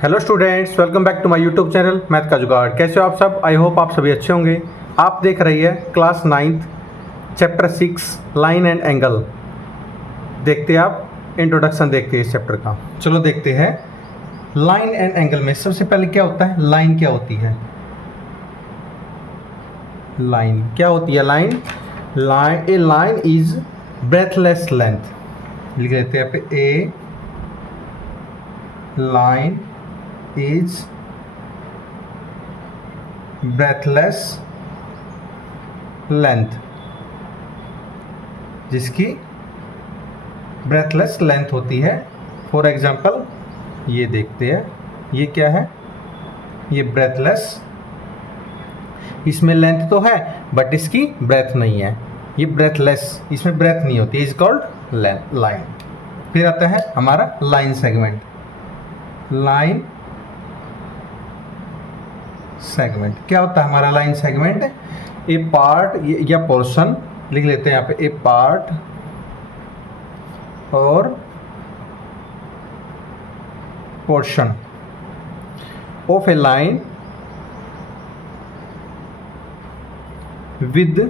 Hello students, welcome back to my YouTube channel math का जुगाड़। कैसे हो आप सब? आई होप आप सभी अच्छे होंगे। आप देख रही है class 9th chapter 6 line and angle. देखते हैं आप इंट्रोडक्शन देखते हैं इस चैप्टर का। चलो देखते हैं लाइन एंड एंगल में सबसे पहले क्या होता है। लाइन क्या होती है? लाइन क्या होती है? ए लाइन इज ब्रेथलेस लेंथ। लिख देते हैं यहाँ पे ए लाइन is breathless length, जिसकी breathless length होती है। फॉर एग्जाम्पल ये देखते हैं, ये क्या है? ये breathless, इसमें लेंथ तो है बट इसकी ब्रेथ नहीं है। ये breathless, इसमें ब्रेथ नहीं होती, इज कॉल्ड लाइन। फिर आता है हमारा लाइन सेगमेंट। लाइन सेगमेंट क्या होता है हमारा लाइन सेगमेंट? ए पार्ट या पोर्शन, लिख लेते हैं यहाँ पे ए पार्ट और portion of a line with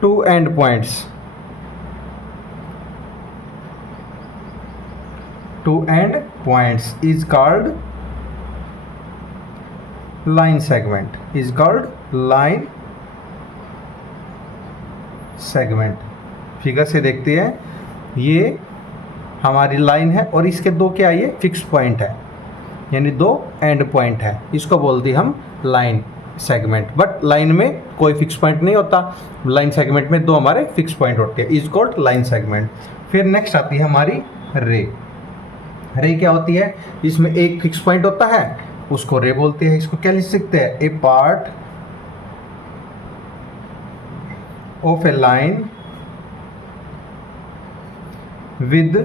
two end points. Two end points is called line segment, is called line segment। Figure से देखते हैं, ये हमारी लाइन है और इसके दो क्या है? ये फिक्स पॉइंट है, यानी दो एंड पॉइंट है। इसको बोलते हैं हम लाइन सेगमेंट। बट लाइन में कोई फिक्स पॉइंट नहीं होता, लाइन सेगमेंट में दो हमारे फिक्स पॉइंट होते हैं, इज कॉल्ड लाइन सेगमेंट। फिर नेक्स्ट आती है हमारी रे। रे क्या होती है? इसमें एक फिक्स पॉइंट होता है, उसको रे बोलते हैं। इसको क्या लिख सकते हैं? A part of a line with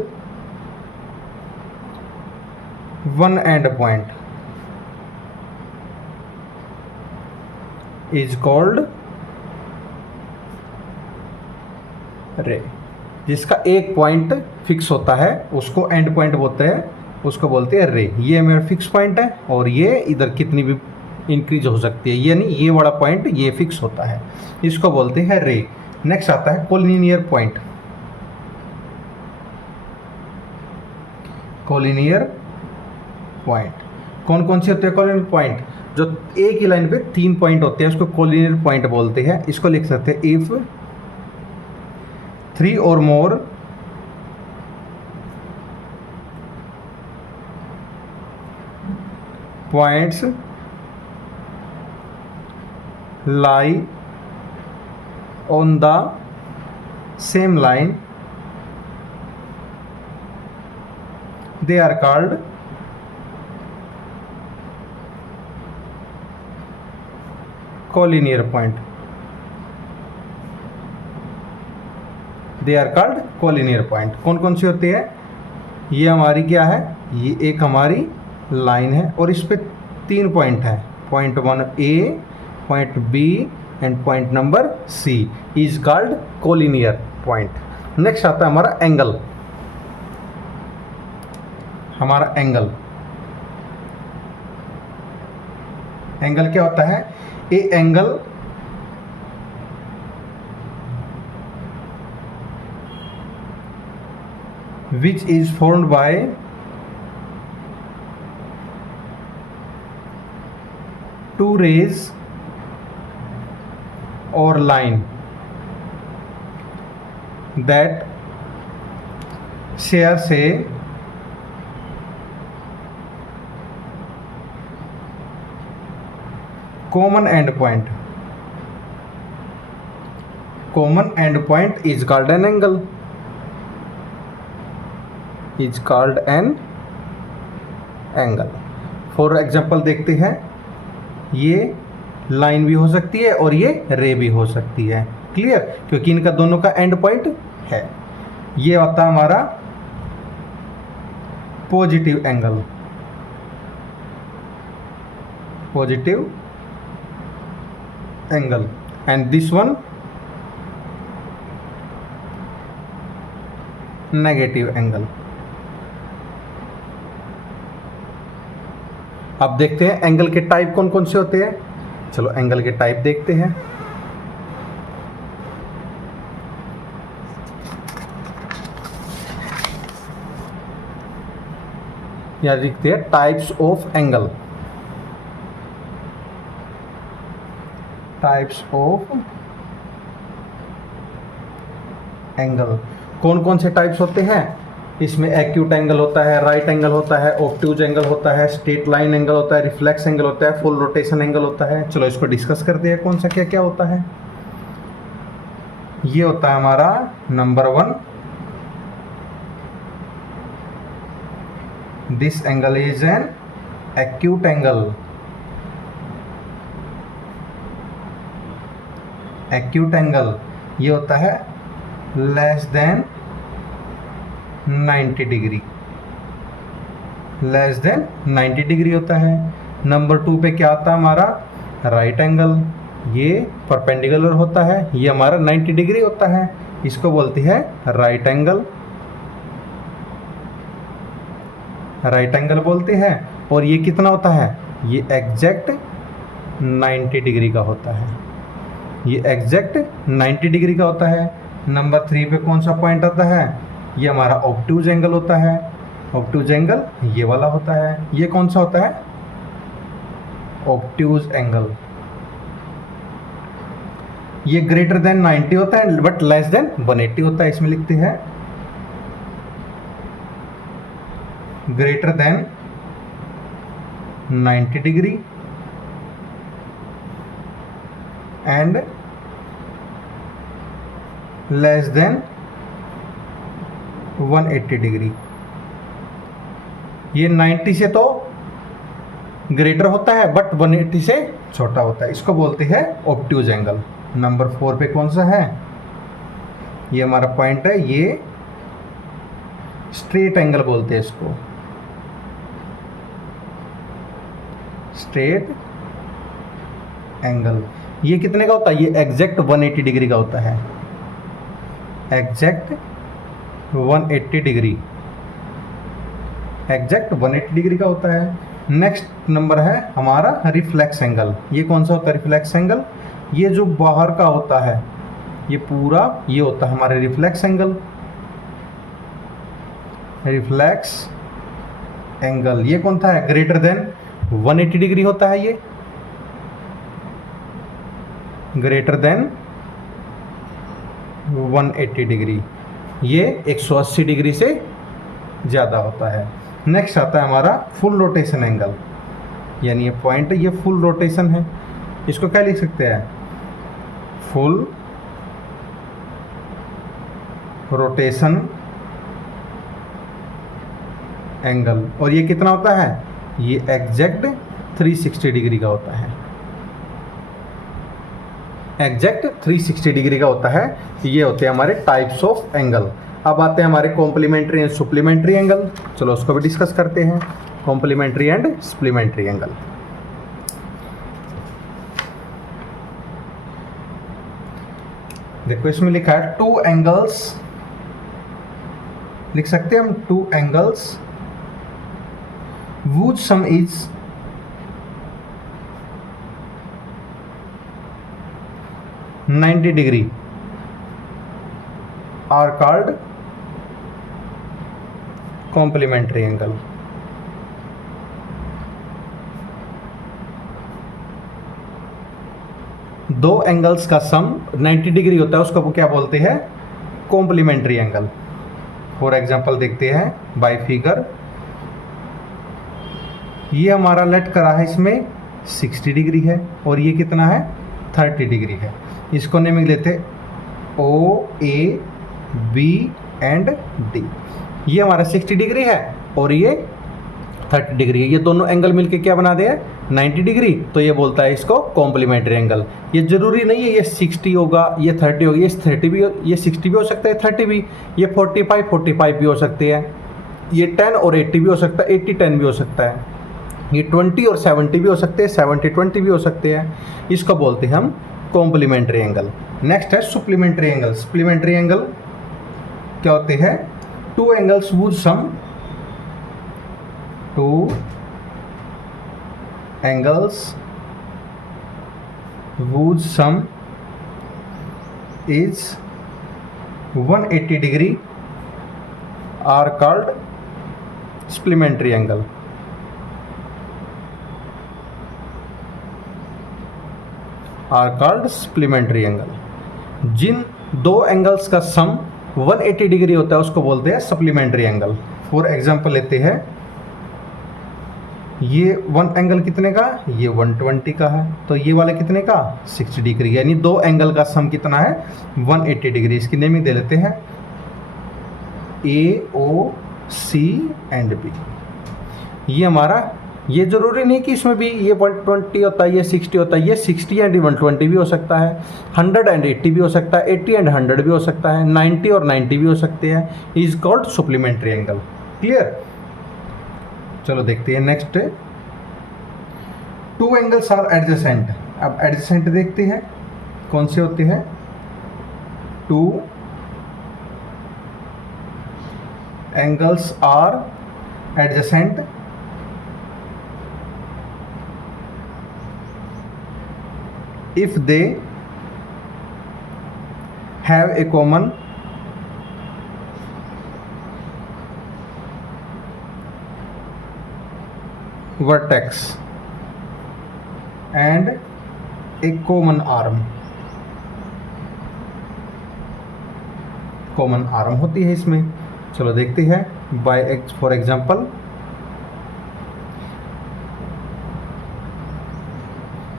one end point is called ray. जिसका एक पॉइंट फिक्स होता है उसको एंड पॉइंट बोलते हैं, उसको बोलते हैं रे। ये मेरा फिक्स पॉइंट है और ये इधर कितनी भी इंक्रीज हो सकती है, ये नहीं, ये वाला पॉइंट ये फिक्स होता है, इसको बोलते हैं रे। नेक्स्ट आता है कोलिनियर पॉइंट। कोलिनियर पॉइंट कौन कौन से होते हैं? कोलिनियर पॉइंट जो एक ही लाइन पे तीन पॉइंट होते हैं उसको कोलिनियर पॉइंट बोलते हैं। इसको लिख सकते हैं if 3 or more points lie on the same line, they are called collinear point। They are called collinear point. कौन कौन सी होती है? ये हमारी क्या है? ये एक हमारी लाइन है और इस पे तीन पॉइंट है, point 1 A, point B and point number C, is called collinear point. Next आता है हमारा एंगल। हमारा एंगल क्या होता है? A angle which is formed by two rays or line that shares a common end point। common end point is called an angle, is called an angle। For example देखते हैं, ये line भी हो सकती है और ये रे भी हो सकती है। क्लियर? क्योंकि इनका दोनों का एंड पॉइंट है। ये होता है हमारा positive angle. Positive angle and this one negative angle. अब देखते हैं एंगल के टाइप कौन कौन से होते हैं। चलो एंगल के टाइप देखते हैं। यहाँ लिखते हैं types of angle. Types of angle कौन कौन से टाइप्स होते हैं? इसमें एक्यूट एंगल होता है, राइट एंगल होता है, ऑब्ट्यूज एंगल होता है, स्ट्रेट लाइन एंगल होता है, रिफ्लेक्स एंगल होता है, फुल रोटेशन एंगल होता है। चलो इसको डिस्कस करते हैं कौन सा क्या क्या होता है। ये होता है हमारा number 1, this angle is an acute angle. Acute angle ये होता है less than 90 degree, less than 90 degree होता है। नंबर 2 पे क्या आता है हमारा राइट एंगल, ये परपेंडिकुलर होता है, ये हमारा 90 डिग्री होता है, इसको बोलती है राइट एंगल। राइट एंगल बोलते हैं। और ये कितना होता है? ये एग्जैक्ट 90 डिग्री का होता है, ये एग्जैक्ट 90 डिग्री का होता है। नंबर 3 पे कौन सा पॉइंट आता है? ये हमारा ऑब्ट्यूज एंगल होता है। ऑब्ट्यूज एंगल ये वाला होता है। ये कौन सा होता है? Obtuse angle. ये ग्रेटर देन 90 होता है बट लेस देन 180 होता है। इसमें लिखते हैं greater than 90 degree and less than 180 degree. ये 90 से तो ग्रेटर होता है बट 180 से छोटा होता है, इसको बोलते हैं ऑब्ट्यूज एंगल। नंबर 4 पे कौन सा है? ये हमारा पॉइंट है, ये स्ट्रेट एंगल बोलते हैं इसको, स्ट्रेट एंगल। ये कितने का होता है? ये एग्जैक्ट 180 डिग्री का होता है, एग्जैक्ट 180 डिग्री, एग्जैक्ट 180 डिग्री का होता है। नेक्स्ट नंबर है हमारा रिफ्लेक्स एंगल। ये कौन सा होता है रिफ्लेक्स एंगल? ये जो बाहर का होता है ये पूरा ये होता है हमारे रिफ्लेक्स एंगल। रिफ्लेक्स एंगल ये कौन सा है? ग्रेटर देन 180 डिग्री होता है, ये ग्रेटर देन 180 डिग्री, ये 180 डिग्री से ज़्यादा होता है। नेक्स्ट आता है हमारा फुल रोटेशन एंगल, यानी ये पॉइंट ये फुल रोटेशन है, इसको क्या लिख सकते हैं? Full rotation angle. और ये कितना होता है? ये एग्जैक्ट 360 डिग्री का होता है, एग्जैक्ट 360 डिग्री का होता है। ये होते हैं हमारे टाइप्स ऑफ एंगल। अब आते हैं हमारे कॉम्प्लीमेंट्री एंड सप्लीमेंट्री एंगल। चलो उसको भी डिस्कस करते हैं, कॉम्प्लीमेंट्री एंड सप्लीमेंट्री एंगल। देखो इसमें लिखा है 2 एंगल्स, लिख सकते हैं हम 2 angles whose sum is $90 are called complementary angle। दो एंगल्स का सम 90 डिग्री होता है, उसको क्या बोलते हैं? Complementary angle. फॉर एग्जांपल देखते हैं बाय फिगर। ये हमारा लेट करा है, इसमें 60 डिग्री है और ये कितना है? 30 डिग्री है। इसको नेमिंग लेते O, A, B and D। ये हमारा 60 डिग्री है और ये 30 डिग्री है, ये दोनों एंगल मिलके क्या बना दे? 90 डिग्री। तो ये बोलता है इसको कॉम्प्लीमेंट्री एंगल। ये जरूरी नहीं है ये 60 होगा, ये 30 होगा, ये 30 भी, ये 60 भी हो सकता है, 30 भी, ये 45 भी हो सकते हैं, ये 10 और 80 भी हो सकता है, 80-10 भी हो सकता है, ये 20 और 70 भी हो सकते हैं, 70-20 भी हो सकते हैं। इसको बोलते हैं हम कॉम्प्लीमेंट्री एंगल। नेक्स्ट है सप्लीमेंट्री एंगल। सप्लीमेंट्री एंगल क्या होते हैं? 2 angles whose sum 2 angles whose sum is 180 degree are called supplementary angle. are called supplementary angle. जिन दो एंगल्स का सम 180 डिग्री होता है उसको बोलते हैं सप्लीमेंट्री एंगल. फॉर एग्जांपल लेते हैं, ये वन एंगल कितने का, ये 120 का है, तो ये वाला कितने का 60 डिग्री, यानी दो एंगल का सम कितना है 180 डिग्री. इसकी नेमिंग दे लेते हैं ए ओ सी एंड बी. ये हमारा, ये जरूरी नहीं कि इसमें भी ये 120 होता है, ये 60 होता है, ये 60 एंड 120 भी हो सकता है, 100 एंड 80 भी हो सकता है, 80 एंड 100 भी हो सकता है, 90 और 90 भी हो सकते हैं. Is called supplementary angle. Clear. चलो देखते हैं next. Two angles are adjacent. अब एडजेसेंट देखते हैं कौन से होते हैं. Two angles are adjacent if they have a common vertex and a common arm. Common arm होती है इसमें. चलो देखते हैं. फॉर एग्जाम्पल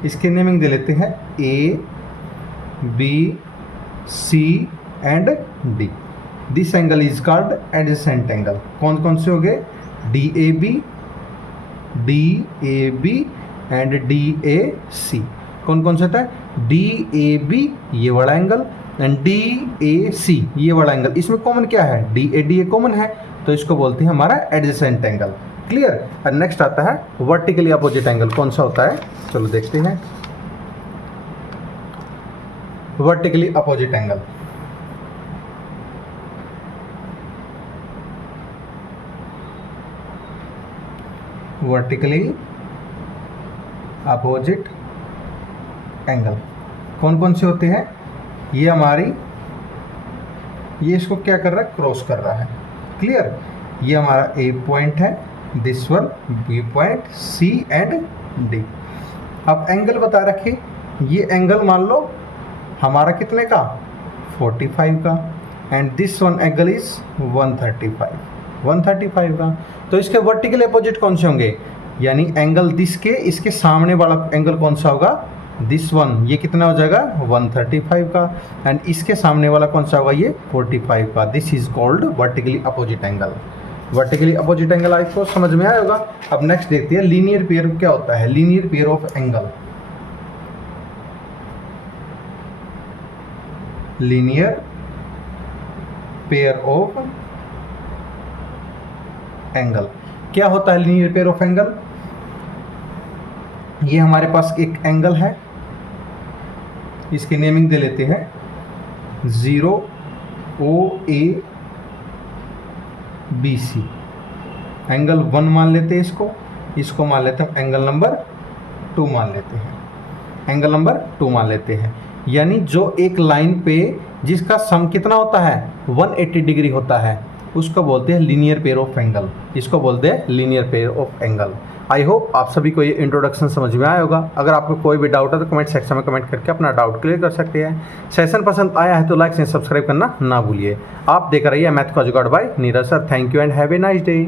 इसके नेमिंग दे लेते हैं A B C and D. This angle is called adjacent angle. कौन कौन से हो गए, D A B and D A C. कौन कौन से होता है, डी ए बी ये वाला एंगल एंड डी ए सी ये वाला एंगल. इसमें कॉमन क्या है, डी ए कॉमन है, तो इसको बोलते हैं हमारा एडजेसेंट एंगल. क्लियर. और नेक्स्ट आता है वर्टिकली अपोजिट एंगल. कौन सा होता है, चलो देखते हैं. Vertically opposite angle. Vertically opposite angle कौन कौन से होते हैं, ये हमारी, ये इसको क्या कर रहा है, क्रॉस कर रहा है. क्लियर. ये हमारा ए पॉइंट है, this one B point, C and D. अब एंगल बता रखे, ये एंगल मान लो हमारा कितने का 45 का and this one angle is 135 का. तो इसके वर्टिकल अपोजिट कौन से होंगे, यानी एंगल दिस के इसके सामने वाला एंगल कौन सा होगा, दिस वन, ये कितना हो जाएगा 135 का एंड इसके सामने वाला कौन सा होगा, ये 45 का. This is called vertically opposite angle. Vertically opposite angle आपको समझ में आया होगा. अब नेक्स्ट देखते हैं लीनियर पेयर क्या होता है. Linear pair of angle. Linear pair of angle क्या होता है. लीनियर पेयर ऑफ एंगल, ये हमारे पास एक एंगल है, इसकी नेमिंग दे लेते हैं 0 OA BC. एंगल 1 मान लेते हैं इसको मान लेते हैं एंगल नंबर 2 मान लेते हैं. एंगल नंबर 2 मान लेते हैं, यानी जो एक लाइन पे जिसका सम कितना होता है 180 डिग्री होता है उसको बोलते हैं लीनियर पेयर ऑफ एंगल. इसको बोलते हैं linear pair of angle. I hope आप सभी को ये इंट्रोडक्शन समझ में आया होगा. अगर आपको कोई भी डाउट है तो कमेंट सेक्शन में कमेंट करके अपना डाउट क्लियर कर सकते हैं. सेशन पसंद आया है तो लाइक एंड सब्सक्राइब करना ना भूलिए. आप देख रहिए मैथ का जुगाड़ by Neeraj sir. Thank you and have a nice day.